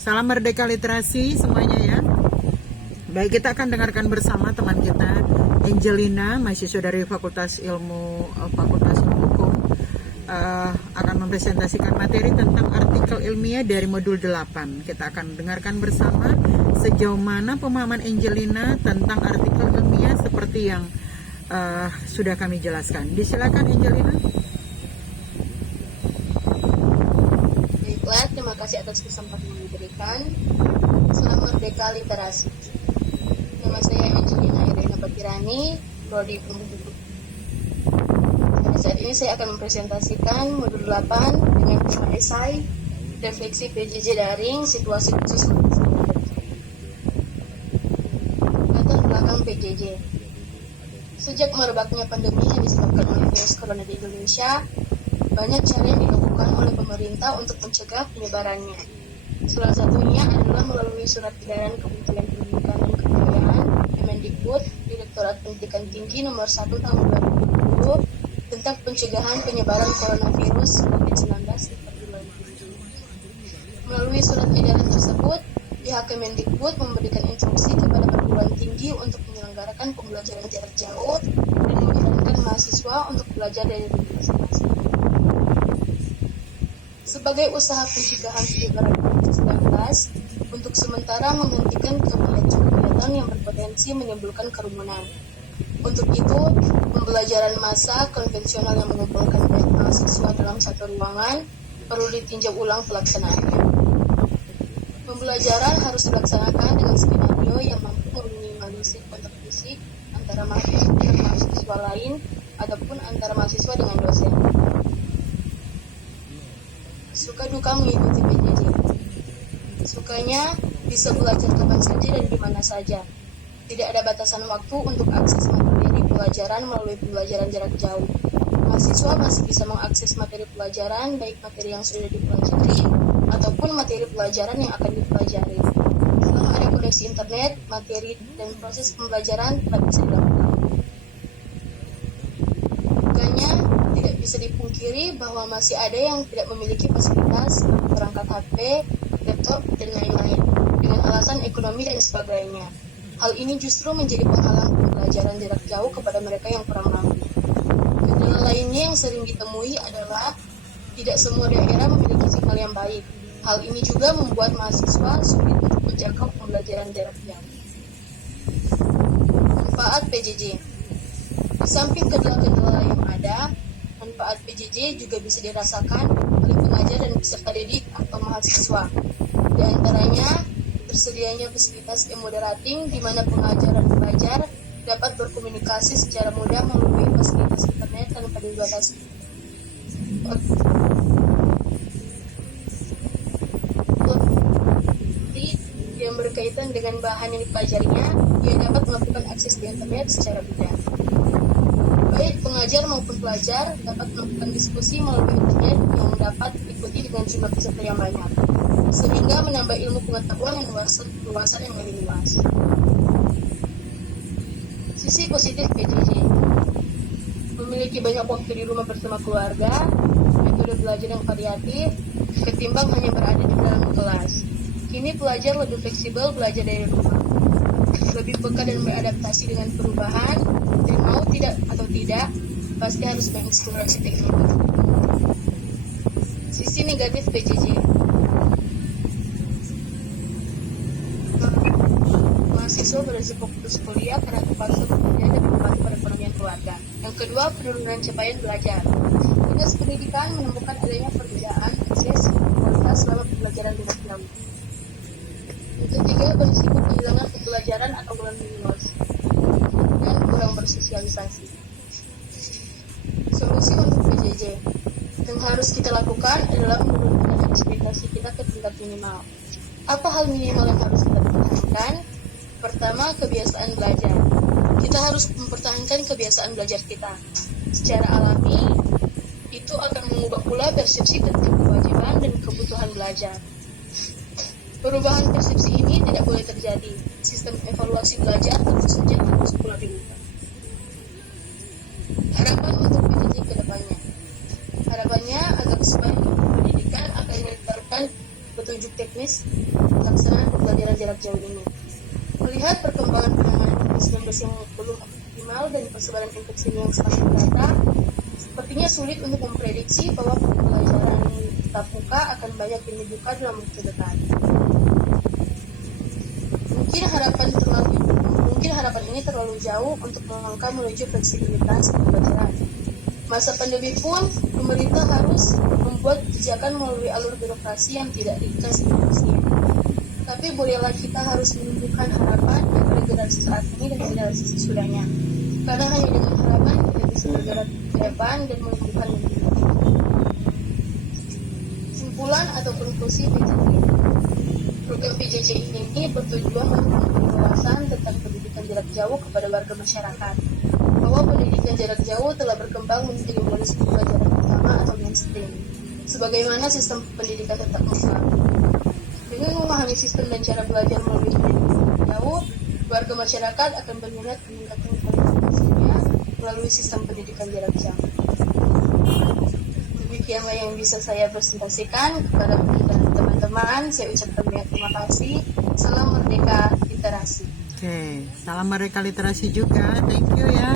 Salam merdeka literasi semuanya ya. Baik, kita akan dengarkan bersama teman kita Angelina, mahasiswa dari Fakultas Ilmu Hukum, akan mempresentasikan materi tentang artikel ilmiah dari modul 8. Kita akan dengarkan bersama sejauh mana pemahaman Angelina tentang artikel ilmiah seperti yang sudah kami jelaskan. Disilakan Angelina. Baiklah, terima kasih atas kesempatan yang diberikan. Salam merdeka literasi. Nama saya Angelina Irena Bakirani, Prodi Ilmu Hukum. Pada saat ini saya akan mempresentasikan modul 8 dengan tema esai refleksi PJJ daring situasi khusus mahasiswa. Latar belakang PJJ. Sejak merebaknya pandemi yang disebabkan oleh virus corona di Indonesia, banyak cara yang dilakukan oleh pemerintah untuk mencegah penyebarannya. Salah satunya adalah melalui surat edaran Kementerian Pendidikan dan Kebudayaan Kemendikbud Direktorat Pendidikan Tinggi nomor 1 tahun 2020 tentang pencegahan penyebaran coronavirus COVID-19 di perguruan tinggi. Melalui surat edaran tersebut, pihak Kemendikbud memberikan instruksi kepada perguruan tinggi untuk menyelenggarakan pembelajaran jarak jauh dan menyarankan mahasiswa untuk belajar dari rumah masing-masing. Sebagai usaha pencegahan penyebaran COVID-19, untuk sementara menghentikan kegiatan yang berpotensi menimbulkan kerumunan. Untuk itu, pembelajaran massa konvensional yang mengumpulkan banyak mahasiswa dalam satu ruangan perlu ditinjau ulang pelaksanaannya. Pembelajaran harus dilaksanakan dengan skenario yang mampu meminimalisir kontak fisik antara mahasiswa dan mahasiswa lain ataupun antara mahasiswa dengan dosen. Suka duka mengikuti PJJ. Sukanya bisa belajar kapan saja dan di mana saja. Tidak ada batasan waktu untuk akses materi pelajaran melalui pembelajaran jarak jauh. Mahasiswa masih bisa mengakses materi pelajaran, baik materi yang sudah dipelajari ataupun materi pelajaran yang akan dipelajari. Selama ada koneksi internet, materi dan proses pembelajaran dapat bisa dilakukan. Bukannya tidak bisa dipungkiri bahwa masih ada yang tidak memiliki fasilitas perangkat HP, laptop, dan lain-lain dengan alasan ekonomi dan sebagainya. Hal ini justru menjadi penghalang pembelajaran jarak jauh kepada mereka yang kurang mampu. Kendala lainnya yang sering ditemui adalah tidak semua daerah memiliki sinyal yang baik. Hal ini juga membuat mahasiswa sulit untuk menjangkau pembelajaran jarak jauh. Manfaat PJJ. Di samping kendala-kendala yang ada, manfaat PJJ juga bisa dirasakan oleh pengajar dan peserta didik atau mahasiswa. Di antaranya, tersedianya fasilitas e-moderating di mana pengajar dan pelajar dapat berkomunikasi secara mudah melalui fasilitas internet tanpa dibatasi. Yang berkaitan dengan bahan yang dipelajarinya, ia dapat melakukan akses di internet secara mudah. Baik pengajar maupun pelajar dapat melakukan diskusi melalui internet yang dapat diikuti dengan jumlah peserta yang banyak, sehingga menambah ilmu pengetahuan yang luasan yang lebih luas. Sisi positif PJJ. Memiliki banyak waktu di rumah bersama keluarga, metode belajar yang variatif, ketimbang hanya berada di dalam kelas. Kini pelajar lebih fleksibel belajar dari rumah, lebih peka dan beradaptasi dengan perubahan, dan mau tidak atau tidak, pasti harus mengeksplorasi teknologi. Sisi negatif PJJ. Mahasiswa beresiko putus kuliah karena terpaksa bekerja dan membantu perekonomian keluarga. Yang kedua, penurunan capaian belajar. Dinas Pendidikan menemukan adanya perbedaan akses kualitas selama pembelajaran jarak jauh. Yang ketiga, berisiko kehilangan pembelajaran atau learning loss dan kurang bersosialisasi. Solusi untuk PJJ yang harus kita lakukan adalah menurunkan ekspektasi kita ke tingkat minimal. Apa hal minimal yang harus kita pertahankan? Pertama, kebiasaan belajar. Kita harus mempertahankan kebiasaan belajar kita. Secara alami, itu akan mengubah pula persepsi tentang kewajiban dan kebutuhan belajar. Perubahan persepsi ini tidak boleh terjadi. Sistem evaluasi belajar tentu saja harus pula diubah. Harapan untuk PJJ ke depannya. Harapannya agar supaya pendidikan akan diterapkan betul petunjuk teknis pelaksanaan pembelajaran jarak jauh ini. Melihat perkembangan penanganan COVID-19 yang belum optimal dan persebaran infeksi yang semakin merata, sepertinya sulit untuk memprediksi bahwa pembelajaran tatap muka akan banyak yang dibuka dalam waktu dekat. Mungkin harapan ini terlalu jauh untuk melangkah menuju fleksibilitas pembelajaran. Masa pandemi pun, pemerintah harus membuat kebijakan melalui alur birokrasi yang tidak ringkas dan efisien. Tapi bolehlah kita harus menumbuhkan harapan kepada generasi saat ini dan generasi sesudahnya. Karena hanya dengan harapan kita bisa bergerak ke depan dan menumbuhkan mimpi. Kesimpulan atau konklusi PJJ. Program PJJ ini bertujuan memberikan penjelasan tentang pendidikan jarak jauh kepada warga masyarakat. Bahwa pendidikan jarak jauh telah berkembang menjadi modus pembelajaran utama atau mainstream, sebagaimana sistem pendidikan tatap muka. Dengan memahami sistem dan cara belajar melalui pendidikan jarak jauh, warga masyarakat akan berminat meningkatkan kualitasnya melalui sistem pendidikan jarak jauh. Demikianlah yang bisa saya presentasikan kepada teman-teman. Saya ucapkan banyak terima kasih. Salam Merdeka Literasi. Oke, salam Merdeka Literasi juga. Thank you ya.